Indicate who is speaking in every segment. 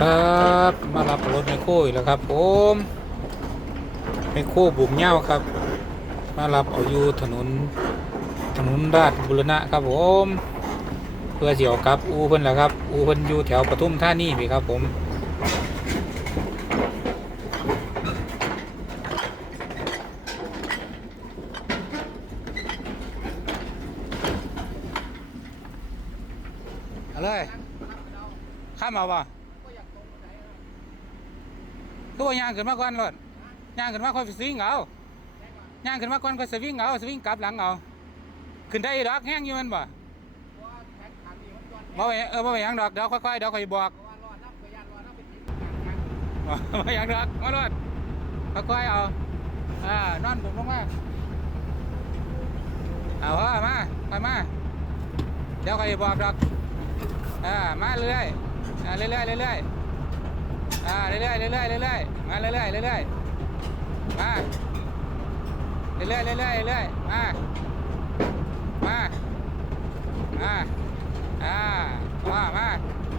Speaker 1: ครับมารับรถไมโครอีกแล้วครับผมไมโครบุ่มเหย้าครับ มารับเอาอยู่ถนนถนนราชบุรณะครับผม เพื่อเสี่ยวกับอูเพิ่นแหละครับ อูเพิ่นอยู่แถวปทุมท่านี่พี่ครับผมเอาเลยข้ามเอาป่ะ ก็ว่าย่างขึ้นมาก่อนรถย่างขึ้นมาค่อยสวิงเอาย่างขึ้นมาก่อนค่อยสวิงเอาสวิงกลับหลังเอาขึ้นได้ดอกแห้งอยู่มันบ่บ่ไปเออบ่ไปยังดอกเดี๋ยวค่อยๆเดี๋ยวค่อยบอกบ่ไปหยังดอกมารถค่อยๆเอาอ่านอนผมลงมาเอาเออมาไปมาเดี๋ยวค่อยบอกดอกอ่ามาเรื่อยอ่าเรื่อยๆเรื่อยๆ อ่าเรื่อยๆเรื่อยๆเรื่อยๆมาเรื่อยๆเรื่อยๆมาเรื่อยๆเรื่อยๆเรื่อยๆมามาอ่าอ่าว่ามา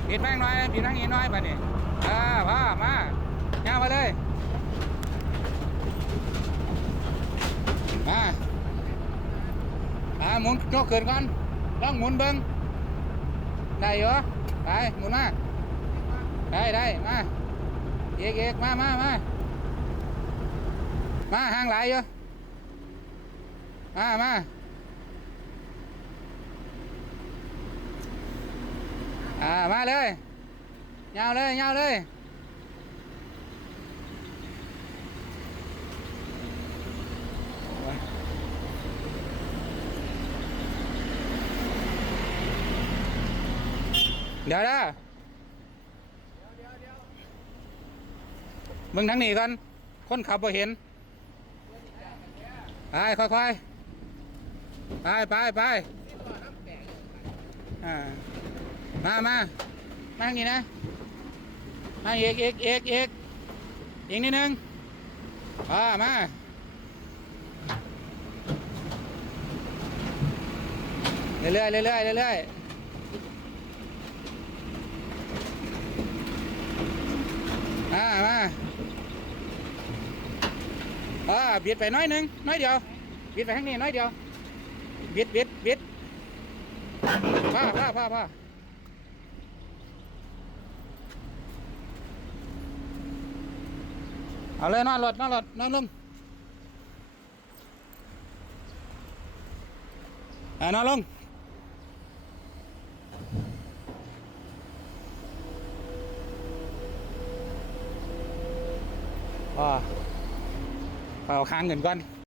Speaker 1: ปิดแม่งน้อยปิดแม่งนี้น้อยไปนี่อ่าว่ามาย่างมาเลยมาอ่าหมุนโจกเกินก่อนลองหมุนเบิ้งได้เหรอไปหมุนมาได้ได้มา เอกเอกมามามามาห่างหลายอยู่มามาอ่ามาเลยยาวเลยยาวเลยเดี๋ยวนะ มึงทั้งนี้ก่อนคนขับพอเห็น ไปค่อยๆ ไปไปไปมามามาทางนี้นะ มาเอกเอกเอกเอกอีกนิดนึงอ่ามาเรื่อยๆเรื่อยๆเรื่อยๆ อ่ามา อ่าบิดไปน้อยหนึงน้อยเดียวบิดไปข้างนี้น้อยเดียวบิดบิดบิดพ่าพ่าพ่าพ่าเอาเลยนอนรถนอนรถนอนลงอ่านอนลงพ่อ เอาค้างเงินก่อน